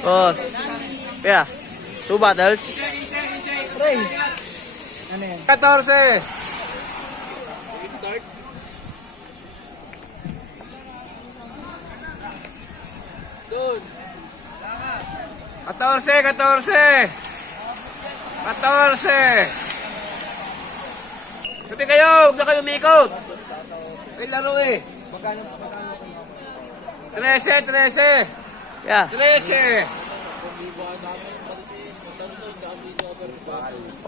Boss. Kaya, 2 bottles. 14. Doon. 14. Sabi kayo, huwag na kayo umikot. May laro eh. 13. Yeah. 13.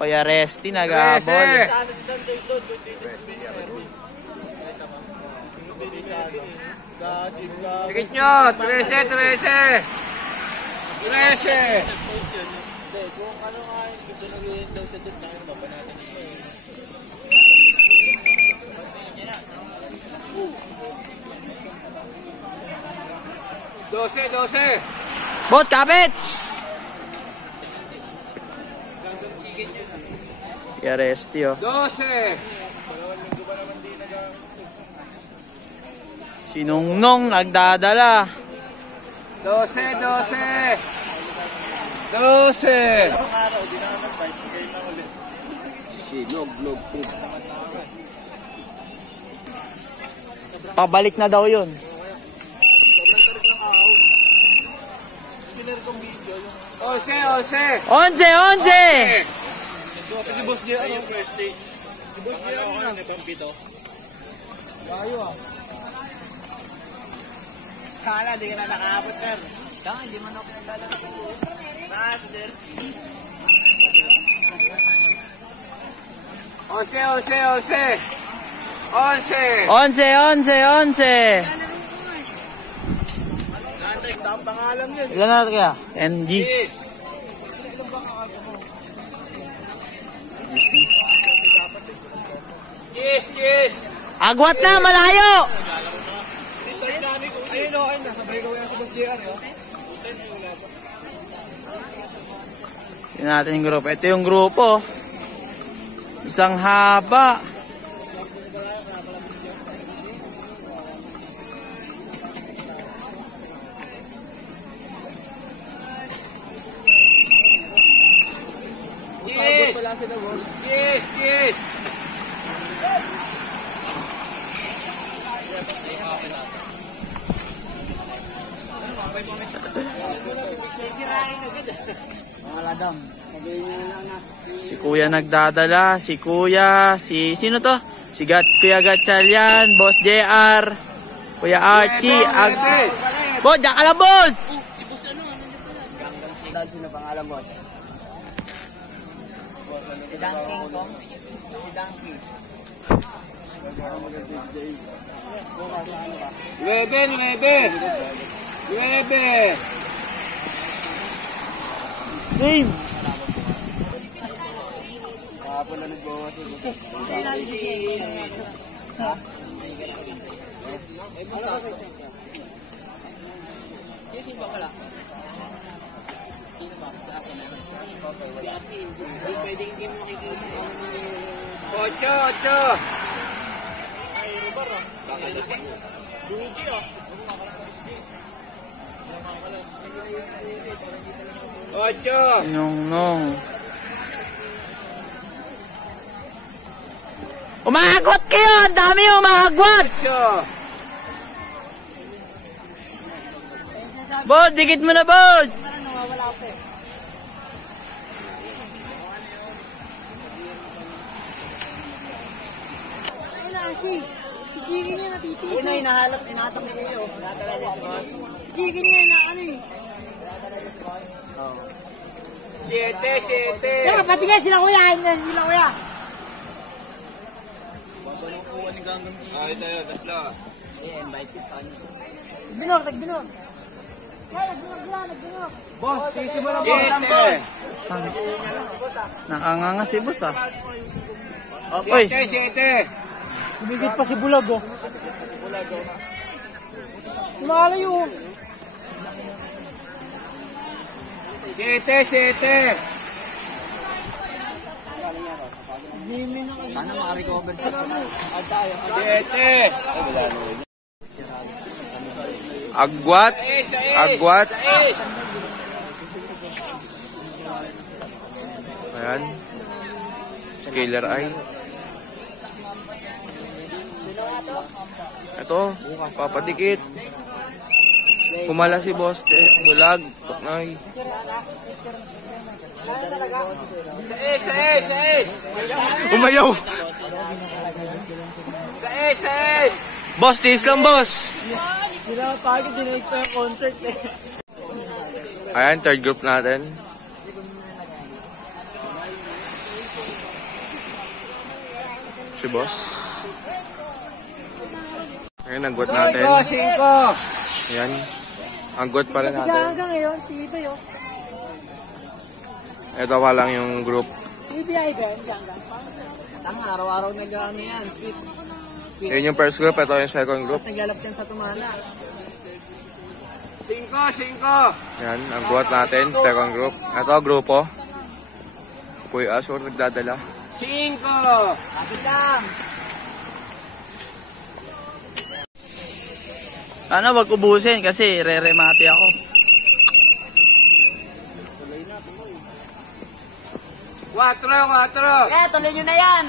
Kuya Resty nagabol. Tikit nyo, 13. Kung ano nga yung gusto na gawin daw sa doon tayo, mapanatan ito. 12. Bot, kapit! Kuya Resty, oh. 12. Si Nongnong nagdadala. 12. Ang araw, di na ako nag-fight, kayo na ulit. Log. Pabalik na daw yun. Sobrang tarik ng ahon. Pinir kong video yung... 11! Si Boss J, ano yung first stage? Si Boss J, ano na? Pampito. Layo ah. Kala, di ka na nakaabot, sir. Dang, hindi man ako nagdala ng buo. Bakit, sir? 11! Nanday, ang pangalan yun. Ilan na natin kaya? NGs. Yes. Agwat na, malayo! Ayun o, ayun. Nasabay ko yan sa Boss JR, yun. Tingnan natin yung grupo. Ito yung grupo. Isang haba. Yes. Si Kuya nagdadala. Si Kuya. Sino to? Si Kuya Gatchalian. Boss JR. Kuya Archie. Boss, diyan ka lang, boss! Sino pangalan, boss? Si Dunking ko. Si Dunking. 9. Game! Kahapon na nagbawas ito. Ocho. Nongnong. Umahagwat kayo! Ang dami umahagwat! Boss, dikit mo na, boss! Si Jiggy niya natitiis. Yun na, inahatak niya kayo. Natala niya si boss. Si Jiggy niya na ano eh. 7. Teka, patigay sila kuya. Hindi sila kuya. Ito yun, tatlo. Binor. Kaya, nagbinor. Boss, sisimula mo lang, boss. Nakanganga si boss, ah. Oy. 7. Humigit pa si Bulag, oh. Lumalayo. 7. Agwat. Agwat. Ayan. Scalar eye. Ito, papadikit. Kumala si boss. Bulag. Tuknay. Umayaw. Boss, tiis lang boss. Pinapagod, dinaig pa yung concert eh. Ayan, third group natin. Si boss. Ayan, ang gut natin. 5. Ayan. Ang gut pa rin natin. Hanggang ngayon, tibay oh. Ito pa lang yung group. TBI din, hanggang. Tanga, araw-araw nag-ano yan. Sweet. Yun yung first group. Ito yung second group. Naglalap yan sa tumana. 5. Ayan, ang gut natin. Second group. Ito, grupo. Kuya Asur, nagdadala. 5. Kapit lang. Ano, wag ubusin kasi re-remate ako. Kaya, tuloy nyo na yan.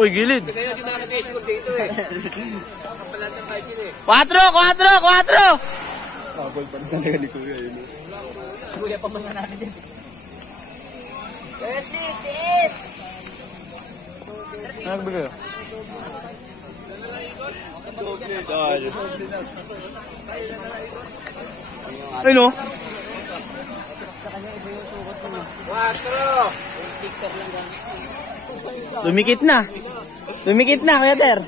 Uy, gilid. Kaya hindi na nag-score dito eh. 4! 4! Kuya pa mga natin dyan. Ano nagbigay? Ay no? 4. Lumikit na. Lumikit na, Kuya Ter.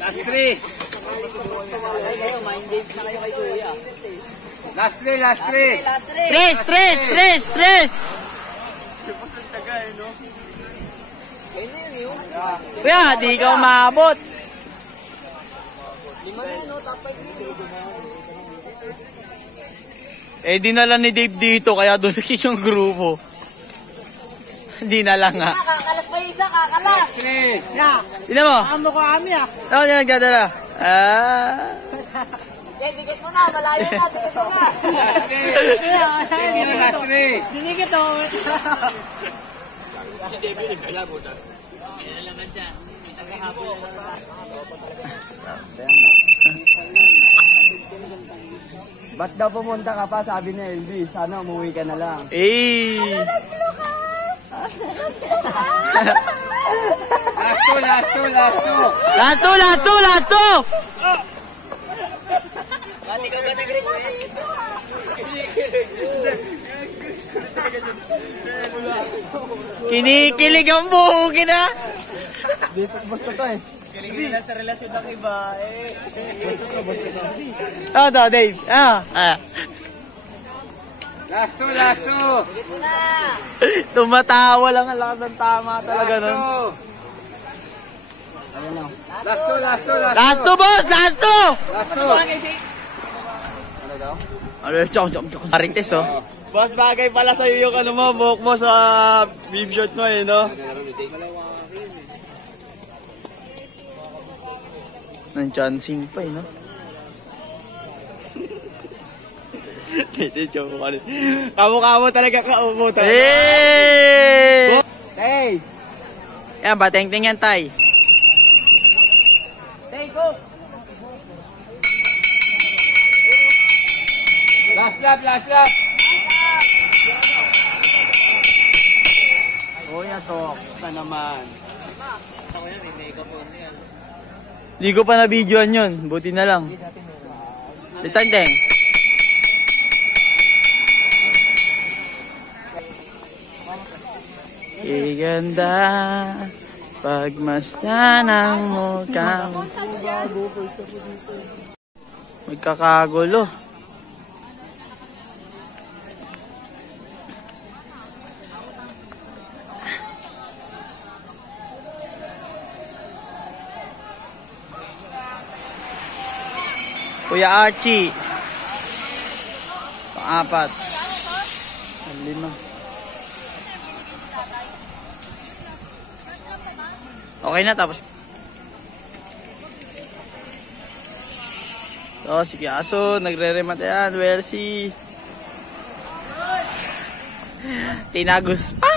Last 3. Last 3. Tres! Kuya, di ka umabot. Eh, dinala ni Dave dito, kaya doon yung grupo. Hindi na lang nga. Kakalas pa isa, kakalas. Ya, Tignan mo. amo ko kami ah. Ano niya nagdadala? Dikit mo na, malayo na, dikit mo na. Dinikit oh. Ba't daw pumunta ka pa? Sabi ni Elvis, sana umuwi ka na lang. Eh. Last two! Pati ka ba nag-request? Kinikilig ang buhugin na. Basta to eh. Kilig na sa relasyon ng iba eh. Ano to, Dave? Last two. Tumatawa lang ang lakas ng tama talaga nun. Last two, boss! Last two! Ano yung Marites, oh. Boss, bagay pala sa'yo yung ano mo, buhok mo sa beam shot mo eh, no? Nang-chancing pa, eh, no? Hindi, joke ko rin. Kamukha mo talaga kaupo tayo. Hey! Hey! Yan, bateng-ting yan, tay. Hey, go! Last lap! Kuya, talks na naman. Di ko pa na-videoan yun. Buti na lang. Litanteng. Iganda pagmasdan ang mukhang magkakagulo. Kuya Archie. Pang-apat. 5. Okay na, tapos. So, si Piaso, nagre-remate yan. Welsi. Tinagos pa.